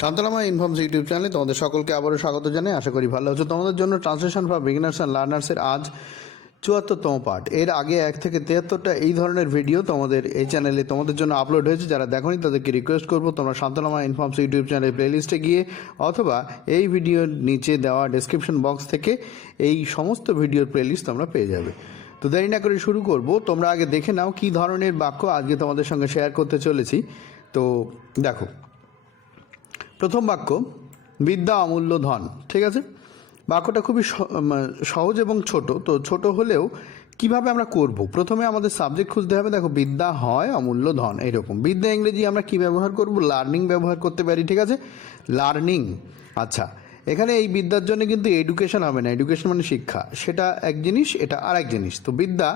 শান্তনাময় informs YouTube চ্যানেলে তোমাদের সকলকে আবারও স্বাগত জানাই। আশা করি ভালো আছো। তোমাদের জন্য ট্রান্সলেশন ফর বিগিনার্স অ্যান্ড লার্নার্সের আজ ৭৪তম পার্ট। এর আগে ১ থেকে ৭৩টা এই ধরনের ভিডিও তোমাদের এই চ্যানেলে তোমাদের জন্য আপলোড হয়েছে। যারা দেখোনি তাদেরকে রিকোয়েস্ট করবো তোমরা শান্তনাময় ইনফর্মস ইউটিউব চ্যানেলের প্লেলিস্টে গিয়ে অথবা এই ভিডিওর নিচে দেওয়া ডেসক্রিপশন বক্স থেকে এই সমস্ত ভিডিওর প্লেলিস্ট তোমরা পেয়ে যাবে। তো দেরি না করে শুরু করব। তোমরা আগে দেখে নাও কী ধরনের বাক্য আজকে তোমাদের সঙ্গে শেয়ার করতে চলেছি। তো দেখো, প্রথম বাক্য, বিদ্যা অমূল্য ধন। ঠিক আছে, বাক্যটা খুবই সহজ এবং ছোট। তো ছোট হলেও কিভাবে আমরা করব, প্রথমে আমাদের সাবজেক্ট খুঁজতে হবে। দেখো, বিদ্যা হয় অমূল্য ধন, এইরকম। বিদ্যা ইংরেজি আমরা কি ব্যবহার করব? লার্নিং ব্যবহার করতে পারি। ঠিক আছে, লার্নিং। আচ্ছা, এখানে এই বিদ্যার জন্য কিন্তু এডুকেশন হবে না। এডুকেশন মানে শিক্ষা, সেটা এক জিনিস, এটা আর এক জিনিস। তো বিদ্যা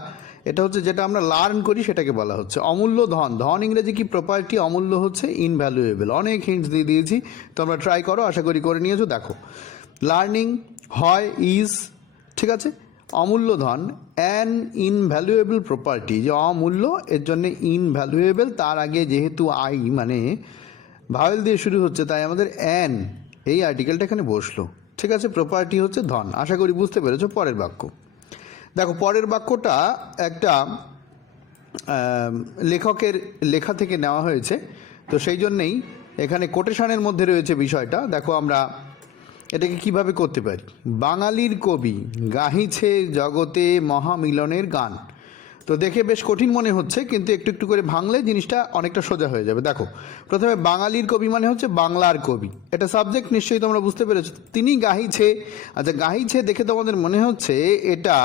এটা হচ্ছে যেটা আমরা লার্ন করি, সেটাকে বলা হচ্ছে অমূল্য ধন। ধন ইংরেজি কি প্রপার্টি, অমূল্য হচ্ছে ইনভ্যালুয়েবল। অনেক হিন্টস দিয়ে দিয়েছি, তোমরা ট্রাই করো, আশা করি করে নিয়েছো। দেখো, লার্নিং হয় ইজ, ঠিক আছে, অমূল্য ধন অ্যান ইনভ্যালুয়েবল প্রপার্টি। যে অমূল্য, এর জন্য ইনভ্যালুয়েবল, তার আগে যেহেতু আই মানে ভাওয়েল দিয়ে শুরু হচ্ছে, তাই আমাদের অ্যান এই আর্টিকেলটা এখানে বসলো। ঠিক আছে, প্রপার্টি হচ্ছে ধন। আশা করি বুঝতে পেরেছো। পরের বাক্য দেখো, পরের বাক্যটা একটা লেখকের লেখা থেকে নেওয়া হয়েছে, তো সেই জন্যেই এখানে কোটেশনের মধ্যে রয়েছে বিষয়টা। দেখো, আমরা এটাকে কিভাবে করতে পারি। বাঙালির কবি গাহিছে জগতে মহামিলনের গান। তো দেখে বেশ কঠিন মনে হচ্ছে, কিন্তু একটু একটু করে ভাঙলে জিনিসটা অনেকটা সোজা হয়ে যাবে। দেখো, প্রথমে বাঙালির কবি মানে হচ্ছে বাংলার কবি, এটা সাবজেক্ট নিশ্চয়ই তোমরা বুঝতে পেরেছো। তিনি গাহিছে। আচ্ছা, গাহিছে দেখে তোমাদের মনে হচ্ছে এটা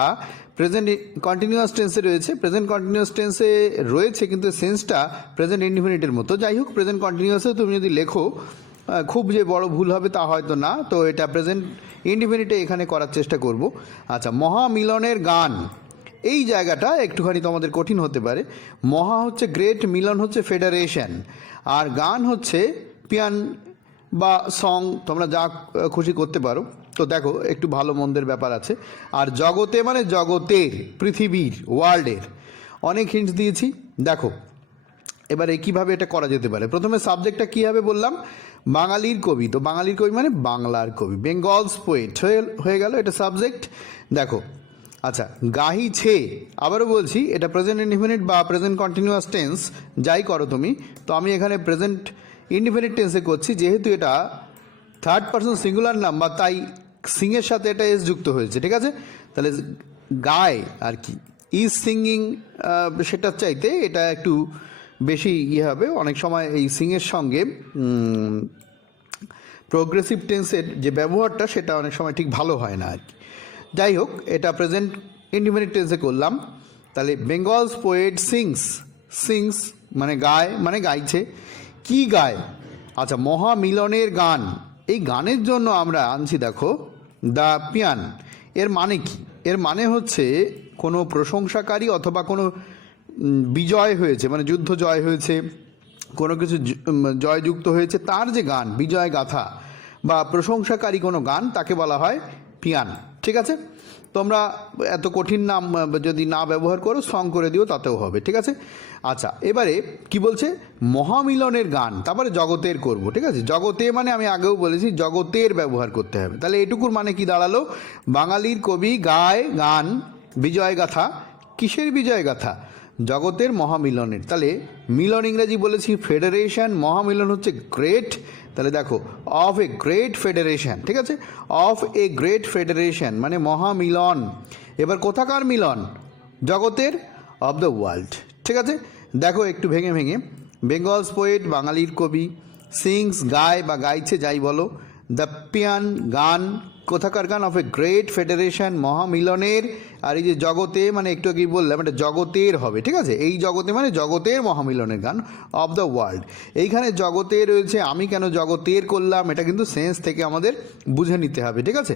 প্রেজেন্ট কন্টিনিউয়াস টেন্সে রয়েছে। প্রেজেন্ট কন্টিনিউয়াস টেন্সে রয়েছে, কিন্তু সেন্সটা প্রেজেন্ট ইনডিফিনিটের মতো। যাই হোক, প্রেজেন্ট কন্টিনিউয়াসে তুমি যদি লেখো, খুব যে বড় ভুল হবে তা হয়তো না। তো এটা প্রেজেন্ট ইনডিফিনিটে এখানে করার চেষ্টা করব। আচ্ছা, মহামিলনের গান, এই জায়গাটা একটুখানি তোমাদের কঠিন হতে পারে। মহা হচ্ছে গ্রেট, মিলন হচ্ছে ফেডারেশন, আর গান হচ্ছে পিয়ান বা সং, তোমরা যা খুশি করতে পারো। তো দেখো, একটু ভালো মন্দের ব্যাপার আছে। আর জগতে মানে জগতের, পৃথিবীর, ওয়ার্ল্ডের। অনেক হিন্টস দিয়েছি। দেখো, এবারে কীভাবে এটা করা যেতে পারে। প্রথমে সাবজেক্টটা কী হবে বললাম, বাঙালির কবি। তো বাঙালির কবি মানে বাংলার কবি, বেঙ্গলস পোয়েট হয়ে গেল, এটা সাবজেক্ট। দেখো, আচ্ছা, গাহিছে, আবারও বলছি, এটা প্রেজেন্ট ইনডিফিনিট বা প্রেজেন্ট কন্টিনিউয়াস টেন্স, যাই করো তুমি। তো আমি এখানে প্রেজেন্ট ইনডিফিনিট টেন্সে করছি, যেহেতু এটা থার্ড পারসন সিঙ্গুলার নাম্বার, তাই সিংয়ের সাথে এটা এস যুক্ত হয়েছে। ঠিক আছে, তাহলে গায় আর কি, ইজ সিঙ্গিং, সেটার চাইতে এটা একটু বেশি হবে। অনেক সময় এই সিংয়ের সঙ্গে প্রোগ্রেসিভ টেন্সের যে ব্যবহারটা, সেটা অনেক সময় ঠিক ভালো হয় না আর কি। যাই হোক, এটা প্রেজেন্ট ইনডিফিনিট টেন্সে করলাম। তাহলে বেঙ্গলস পোয়েট সিংস, সিংস মানে গায়, মানে গাইছে। কি গায়? আচ্ছা, মহামিলনের গান। এই গানের জন্য আমরা আনছি, দেখো, দ্য পিয়ান। এর মানে কি? এর মানে হচ্ছে কোনো প্রশংসাকারী অথবা কোনো বিজয় হয়েছে, মানে যুদ্ধ জয় হয়েছে, কোনো কিছু জয়যুক্ত হয়েছে, তার যে গান, বিজয় গাথা বা প্রশংসাকারী কোনো গান, তাকে বলা হয় পিয়ান। ঠিক আছে, তোমরা এত কঠিন নাম যদি না ব্যবহার করো, সং করে দিও, তাতেও হবে। ঠিক আছে, আচ্ছা, এবারে কি বলছে, মহামিলনের গান, তারপরে জগতের করব। ঠিক আছে, জগতে মানে আমি আগেও বলেছি জগতের ব্যবহার করতে হবে। তাহলে এটুকুর মানে কি দাঁড়ালো, বাঙালির কবি গায় গান বিজয় গাথা। কিসের বিজয় গাথা? জগতের মহামিলনের। তাহলে মিলন ইংরেজি বলেছি ফেডারেশন, মহামিলন হচ্ছে গ্রেট। তাহলে দেখো, অফ এ গ্রেট ফেডারেশন। ঠিক আছে, অফ এ গ্রেট ফেডারেশন মানে মহামিলন। এবার কোথাকার মিলন? জগতের, অফ দ্য ওয়ার্ল্ড। ঠিক আছে, দেখো একটু ভেঙে ভেঙে, বেঙ্গলস পোয়েট বাঙালির কবি, সিংস গায় বা গাইছে, যাই বলো, দ্য পিয়ান গান, কোথাকার গান? অফ এ গ্রেট ফেডারেশন, মহামিলনের। আর এই যে জগতে মানে একটু আগেই বললাম, এটা জগতের হবে। ঠিক আছে, এই জগতে মানে জগতের মহামিলনের গান, অফ দ্য ওয়ার্ল্ড। এইখানে জগতে রয়েছে, আমি কেন জগতের করলাম, এটা কিন্তু সেন্স থেকে আমাদের বুঝে নিতে হবে। ঠিক আছে,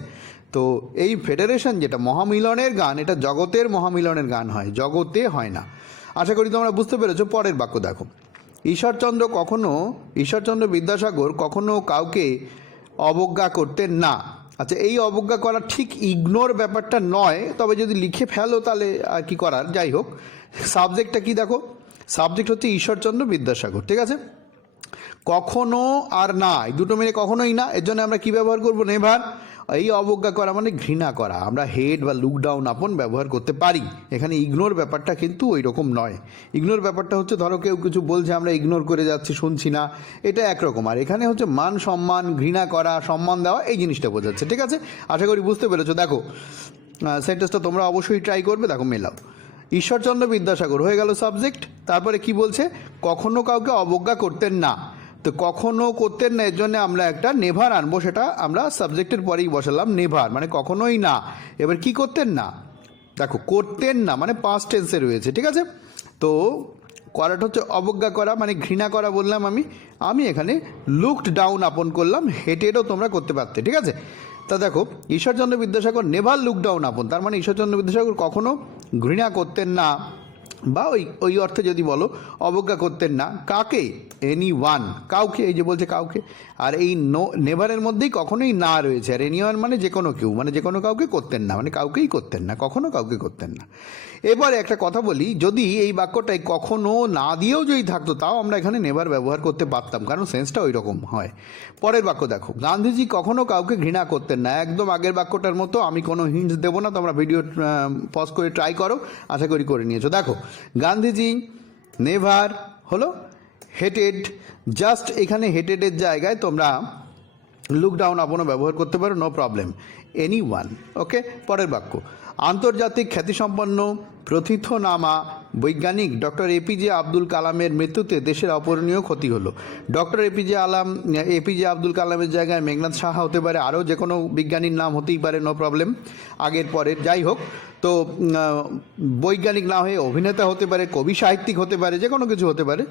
তো এই ফেডারেশন যেটা মহামিলনের গান, এটা জগতের মহামিলনের গান হয়, জগতে হয় না। আশা করি তোমরা বুঝতে পেরেছো। পরের বাক্য দেখো, ঈশ্বরচন্দ্র বিদ্যাসাগর কখনো কাউকে অবজ্ঞা করতেন না। আচ্ছা, এই অবজ্ঞা করা ঠিক ইগনোর ব্যাপারটা নয়, তবে যদি লিখে ফেলো তাহলে আর কি করার। যাই হোক, সাবজেক্টটা কি দেখো, সাবজেক্ট হচ্ছে ঈশ্বরচন্দ্র বিদ্যাসাগর। ঠিক আছে, কখনো আর না, এই দুটো মিলে কখনোই না, এর জন্য আমরা কি ব্যবহার করব? নেভার। এই অবজ্ঞা করা মানে ঘৃণা করা, আমরা হেড বা লুক ডাউন আপন ব্যবহার করতে পারি। এখানে ইগনোর ব্যাপারটা কিন্তু ওই রকম নয়। ইগনোর ব্যাপারটা হচ্ছে ধরো কেউ কিছু বলছে, আমরা ইগনোর করে যাচ্ছি, শুনছি না, এটা একরকম। আর এখানে হচ্ছে মান সম্মান, ঘৃণা করা, সম্মান দেওয়া, এই জিনিসটা বোঝাচ্ছে। ঠিক আছে, আশা করি বুঝতে পেরেছো। দেখো সেন্টেন্সটা তোমরা অবশ্যই ট্রাই করবে। দেখো মেলাও, ঈশ্বরচন্দ্র বিদ্যাসাগর হয়ে গেল সাবজেক্ট। তারপরে কি বলছে? কখনো কাউকে অবজ্ঞা করতেন না। তো কখনো করতেন না, এর জন্য আমরা একটা নেভার আনবো, সেটা আমরা সাবজেক্টের পরেই বসালাম নেভার, মানে কখনোই না। এবার কি করতেন না? দেখো করতেন না মানে পাস্ট টেন্সে রয়েছে। ঠিক আছে, তো করাটা হচ্ছে অবজ্ঞা করা, মানে ঘৃণা করা বললাম আমি এখানে লুকড ডাউন আপন করলাম, হেটেডও তোমরা করতে পারতে। ঠিক আছে, তা দেখো Ishwarchandra Vidyasagar never look down upon, তার মানে ঈশ্বরচন্দ্র বিদ্যাসাগর কখনো ঘৃণা করতেন না, বা ওই অর্থে যদি বলো অবজ্ঞা করতেন না। কাকে? এনি ওয়ান, কাউকে, এই যে বলছে কাউকে। আর এই নেভারের মধ্যেই কখনোই না রয়েছে। আর এনি ওয়ান মানে যে কোনো কেউ, মানে যে কোনো কাউকে করতেন না, মানে কাউকেই করতেন না, কখনো কাউকে করতেন না। এবারে একটা কথা বলি, যদি এই বাক্যটাই কখনো না দিয়েও যদি থাকতো, তাও আমরা এখানে নেভার ব্যবহার করতে পারতাম, কারণ সেন্সটা ওই রকম হয়। পরের বাক্য দেখো, গান্ধীজি কখনো কাউকে ঘৃণা করতেন না। একদম আগের বাক্যটার মতো, আমি কোনো হিন্টস দেবো না, তোমরা ভিডিও পজ করে ট্রাই করো, আশা করি করে নিয়েছো। দেখো গান্ধীজি নেভার হলো হেটেড, জাস্ট এখানে হেটেডের জায়গায় তোমরা লুক ডাউন আপনও ব্যবহার করতে পারো, নো প্রবলেম। এনি ওয়ান, ওকে। পরের বাক্য, আন্তর্জাতিক খ্যাতিসম্পন্ন প্রথিতনামা বৈজ্ঞানিক ডক্টর এপিজে আব্দুল কালামের মৃত্যুতে দেশের অপূরণীয় ক্ষতি হলো। ডক্টর এপিজে আব্দুল কালামের জায়গায় মেঘনাদ সাহা হতে পারে, আরও যে কোনো বিজ্ঞানীর নাম হতেই পারে, নো প্রবলেম, আগের পরের যাই হোক। তো বৈজ্ঞানিক না হয়ে অভিনেতা হতে পারে, কবি সাহিত্যিক হতে পারে, যে কোনো কিছু হতে পারে।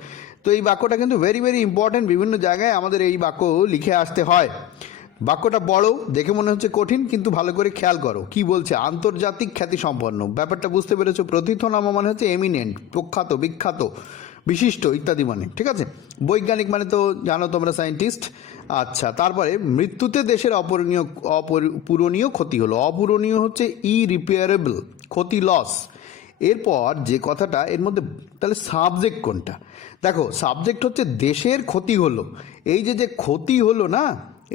তো এই বাক্যটা কিন্তু ভেরি ভেরি ইম্পর্ট্যান্ট, বিভিন্ন জায়গায় আমাদের এই বাক্য লিখে আসতে হয়। বাক্যটা বড়, দেখে মনে হচ্ছে কঠিন, কিন্তু ভালো করে খেয়াল করো কি বলছে। আন্তর্জাতিক খ্যাতিসম্পন্ন, ব্যাপারটা বুঝতে পেরেছো? প্রথিতনামা মানে হচ্ছে এমিনেন্ট, প্রখ্যাত, বিখ্যাত, বিশিষ্ট ইত্যাদি মানে। ঠিক আছে, বৈজ্ঞানিক মানে তো জানো তোমরা, সায়েন্টিস্ট। আচ্ছা, তারপরে মৃত্যুতে দেশের অপূরণীয় ক্ষতি হলো। অপূরণীয় হচ্ছে ইরিপেয়ারেবল, ক্ষতি, লস। এরপর যে কথাটা এর মধ্যে, তাহলে সাবজেক্ট কোনটা? দেখো সাবজেক্ট হচ্ছে দেশের ক্ষতি হলো। এই যে ক্ষতি হলো না,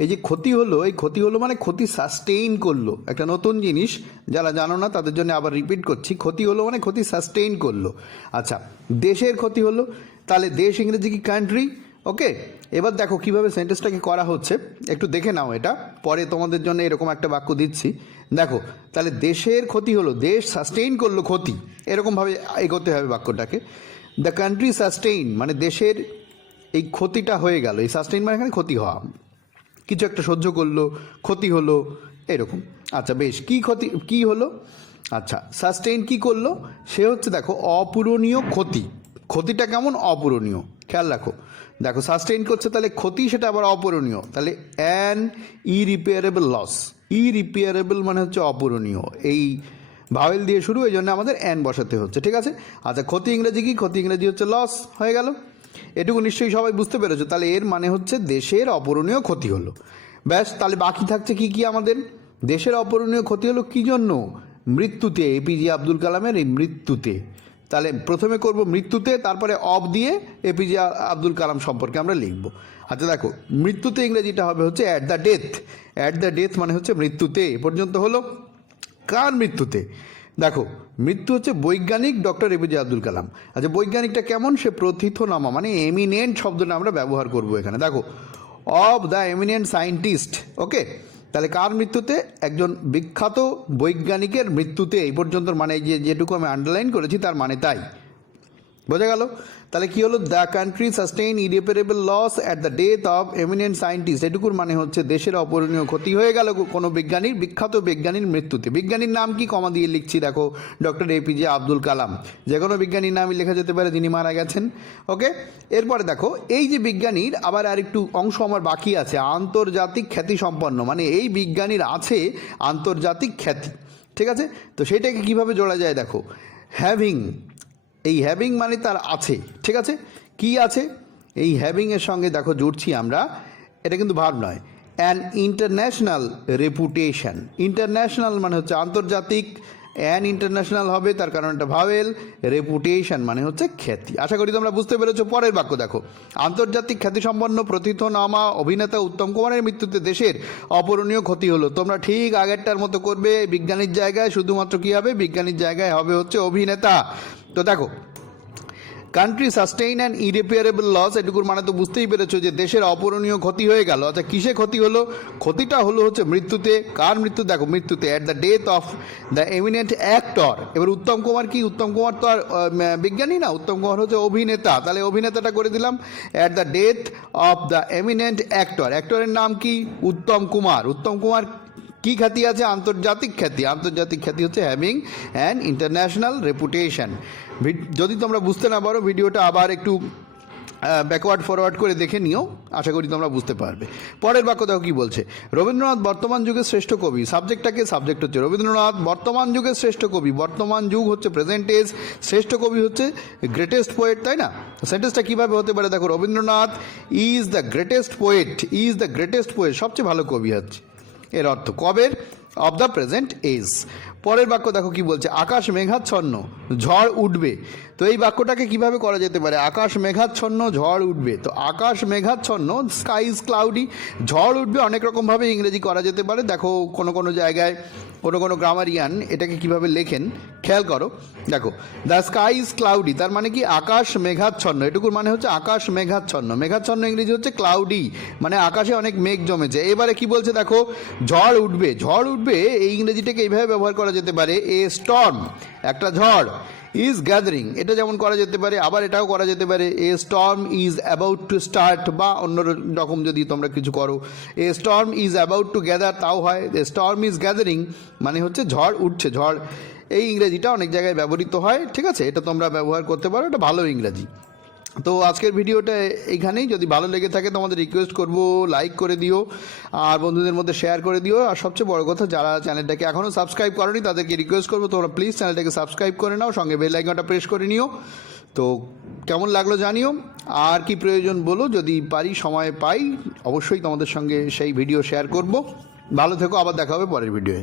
এই যে ক্ষতি হলো, এই ক্ষতি হলো মানে ক্ষতি সাস্টেইন করলো। একটা নতুন জিনিস, যারা জানো না তাদের জন্য আবার রিপিট করছি, ক্ষতি হলো মানে ক্ষতি সাস্টেইন করলো। আচ্ছা, দেশের ক্ষতি হলো, তাহলে দেশ ইংরেজি কি কান্ট্রি, ওকে। এবার দেখো কিভাবে সেন্টেন্সটাকে করা হচ্ছে, একটু দেখে নাও এটা, পরে তোমাদের জন্য এরকম একটা বাক্য দিচ্ছি। দেখো, তাহলে দেশের ক্ষতি হলো, দেশ সাস্টেইন করলো ক্ষতি, এরকমভাবে এগোতে হবে বাক্যটাকে। দ্য কান্ট্রি সাস্টেইন মানে দেশের এই ক্ষতিটা হয়ে গেল, এই সাস্টেইন মানে এখানে ক্ষতি হওয়া, কিছু একটা সহ্য করলো, ক্ষতি হলো, এরকম। আচ্ছা বেশ, কি হলো? আচ্ছা, সাস্টেইন কি করলো? সে হচ্ছে দেখো অপূরণীয় ক্ষতি। ক্ষতিটা কেমন? অপূরণীয়, খেয়াল রাখো। দেখো সাস্টেইন করছে, তাহলে ক্ষতি সেটা আবার অপূরণীয়, তাহলে অ্যান ইরিপেয়ারেবল লস। ইরিপেয়ারেবল মানে হচ্ছে অপূরণীয়, এই ভাওয়েল দিয়ে শুরু, এই জন্য আমাদের অ্যান বসাতে হচ্ছে। ঠিক আছে, আচ্ছা ক্ষতি ইংরেজি কি? ক্ষতি ইংরেজি হচ্ছে লস, হয়ে গেল। এটুকু নিশ্চয়ই সবাই বুঝতে পেরেছো। তাহলে এর মানে হচ্ছে দেশের অপূরণীয় ক্ষতি হলো। ব্যাস, তাহলে বাকি থাকছে কি আমাদের? দেশের অপূরণীয় ক্ষতি হলো কি জন্য? মৃত্যুতে, এপিজে আব্দুল কালামের এই মৃত্যুতে। তাহলে প্রথমে করব মৃত্যুতে, তারপরে অব দিয়ে এপিজে আব্দুল কালাম সম্পর্কে আমরা লিখব। আচ্ছা দেখো, মৃত্যুতে ইংরেজিটা হবে হচ্ছে at the death. At the death মানে হচ্ছে মৃত্যুতে। এ পর্যন্ত হলো। কার মৃত্যুতে? দেখো মৃত্যু হচ্ছে বৈজ্ঞানিক ডক্টর এপিজে আব্দুল কালাম। আচ্ছা বৈজ্ঞানিকটা কেমন? সে প্রথিতনামা মানে এমিনেন্ট শব্দটা আমরা ব্যবহার করব এখানে। দেখো অব দ্য এমিনেন্ট সায়েন্টিস্ট, ওকে। তাহলে কার মৃত্যুতে? একজন বিখ্যাত বৈজ্ঞানিকের মৃত্যুতে। এই পর্যন্ত মানে যেটুকু আমি আন্ডারলাইন করেছি তার মানে তাই, বোঝা গেল? তাহলে কি হলো? The country sustain irreparable loss at the death of eminent scientist. এটুকুর মানে হচ্ছে দেশের অপূরণীয় ক্ষতি হয়ে গেল কোনো বিজ্ঞানীর, বিখ্যাত বিজ্ঞানীর মৃত্যুতে। বিজ্ঞানীর নাম কি? কমা দিয়ে লিখছি, দেখো ডক্টর এপিজে আব্দুল কালাম। যে কোনো বিজ্ঞানীর নামই লেখা যেতে পারে যিনি মারা গেছেন, ওকে। এরপরে দেখো এই যে বিজ্ঞানীর আবার আরেকটু অংশ আমার বাকি আছে, আন্তর্জাতিক খ্যাতি সম্পন্ন, মানে এই বিজ্ঞানীর আছে আন্তর্জাতিক খ্যাতি। ঠিক আছে, তো সেটাকে কিভাবে জোড়া যায়? দেখো হ্যাভিং, এই হ্যাভিং মানে তার আছে। ঠিক আছে, কি আছে? এই হ্যাভিংয়ের সঙ্গে দেখো জুড়ছি আমরা, এটা কিন্তু ভার্ব নয়, অ্যান ইন্টারন্যাশনাল রেপুটেশন। ইন্টারন্যাশনাল মানে হচ্ছে আন্তর্জাতিক, অ্যান ইন্টারন্যাশনাল হবে, তার কারণ একটা ভাওয়েল। রেপুটেশন মানে হচ্ছে খ্যাতি। আশা করি তোমরা বুঝতে পেরেছো। পরের বাক্য দেখো, আন্তর্জাতিক খ্যাতিসম্পন্ন প্রথিতনামা অভিনেতা উত্তম কুমারের মৃত্যুতে দেশের অপূরণীয় ক্ষতি হলো। তোমরা ঠিক আগেরটার মতো করবে, বিজ্ঞানীর জায়গায় শুধুমাত্র কী হবে, বিজ্ঞানীর জায়গায় হবে হচ্ছে অভিনেতা। তো দেখো, কান্ট্রি সাস্টেইন অ্যান্ড ইরিপেয়ারেবল লস, এটুকুর মানে তো বুঝতেই পেরেছো যে দেশের অপূরণীয় ক্ষতি হয়ে গেল। আচ্ছা, কিসে ক্ষতি হলো? ক্ষতিটা হলো হচ্ছে মৃত্যুতে। কার মৃত্যু? দেখো, মৃত্যুতে, at the death of the eminent actor. এবার উত্তম কুমার কি? উত্তম কুমার তো আর বিজ্ঞানী না, উত্তম কুমার হচ্ছে অভিনেতা। তাহলে অভিনেতাটা করে দিলাম, at the death of the eminent actor. অ্যাক্টরের নাম কি? উত্তম কুমার। উত্তম কুমার কি খ্যাতি আছে? আন্তর্জাতিক খ্যাতি। আন্তর্জাতিক খ্যাতি হচ্ছে হ্যাভিং অ্যান ইন্টারন্যাশনাল রেপুটেশন। যদি তোমরা বুঝতে না পারো, ভিডিওটা আবার একটু ব্যাকওয়ার্ড ফরওয়ার্ড করে দেখে নিও, আশা করি তোমরা বুঝতে পারবে। পরের বাক্য দেখো কী বলছে, রবীন্দ্রনাথ বর্তমান যুগের শ্রেষ্ঠ কবি। সাবজেক্ট হচ্ছে রবীন্দ্রনাথ বর্তমান যুগের শ্রেষ্ঠ কবি। বর্তমান যুগ হচ্ছে প্রেজেন্ট এজ, শ্রেষ্ঠ কবি হচ্ছে গ্রেটেস্ট পোয়েট, তাই না? সেন্টেন্সটা কীভাবে হতে পারে? দেখো, Rabindranath is the greatest poet. Is the greatest poet, সবচেয়ে ভালো কবি হচ্ছে। এর অর্থ কবের? Of the present age. পরের বাক্য দেখো কি বলছে, আকাশ মেঘাচ্ছন্ন, ঝড় উঠবে। তো এই বাক্যটাকে কিভাবে করা যেতে পারে? আকাশ মেঘাচ্ছন্ন, ঝড় উঠবে। তো আকাশ মেঘাচ্ছন্ন, স্কাই ইজ ক্লাউডি। ঝড় উঠবে অনেক রকমভাবে ইংরেজি করা যেতে পারে। দেখো, কোনো জায়গায় কোনো গ্রামারিয়ান এটাকে কিভাবে লেখেন খেয়াল করো। দেখো, দ্য স্কাই ইজ ক্লাউডি, তার মানে কি? আকাশ মেঘাচ্ছন্ন। এটুকুর মানে হচ্ছে আকাশ মেঘাচ্ছন্ন। মেঘাচ্ছন্ন ইংরেজি হচ্ছে ক্লাউডি, মানে আকাশে অনেক মেঘ জমেছে। এবারে কি বলছে দেখো, ঝড় উঠবে। ঝড় উঠবে এই ইংরেজিটাকে এইভাবে ব্যবহার করা যেতে পারে, এ স্টর্ম, একটা ঝড়, ইজ গ্যাদারিং, এটা যেমন করা যেতে পারে। আবার এটাও করা যেতে পারে, এ Sturm is about to start, বা অন্য রকম যদি তোমরা কিছু করো, এ Sturm is about two gather, তাও হয়। এ স্টর্ম ইজ গ্যাদারিং মানে হচ্ছে ঝড় উঠছে। ঝড় এই ইংরেজিটা অনেক জায়গায় ব্যবহৃত হয়, ঠিক আছে? এটা তোমরা ব্যবহার করতে পারো, এটা ভালো ইংরেজি। তো আজকের ভিডিওটা এইখানেই। যদি ভালো লেগে থাকে তোমাদের রিকোয়েস্ট করব, লাইক করে দিও আর বন্ধুদের মধ্যে শেয়ার করে দিও। আর সবচেয়ে বড় কথা, যারা চ্যানেলটাকে এখনও সাবস্ক্রাইব করোনি তাদেরকে রিকোয়েস্ট করবো, তোমরা প্লিজ চ্যানেলটাকে সাবস্ক্রাইব করে নাও, সঙ্গে বেল আইকনটা প্রেস করে নিও। তো কেমন লাগলো জানিও, আর কি প্রয়োজন বলো, যদি পারি, সময় পাই, অবশ্যই তোমাদের সঙ্গে সেই ভিডিও শেয়ার করব। ভালো থেকো, আবার দেখা হবে পরের ভিডিওয়ে।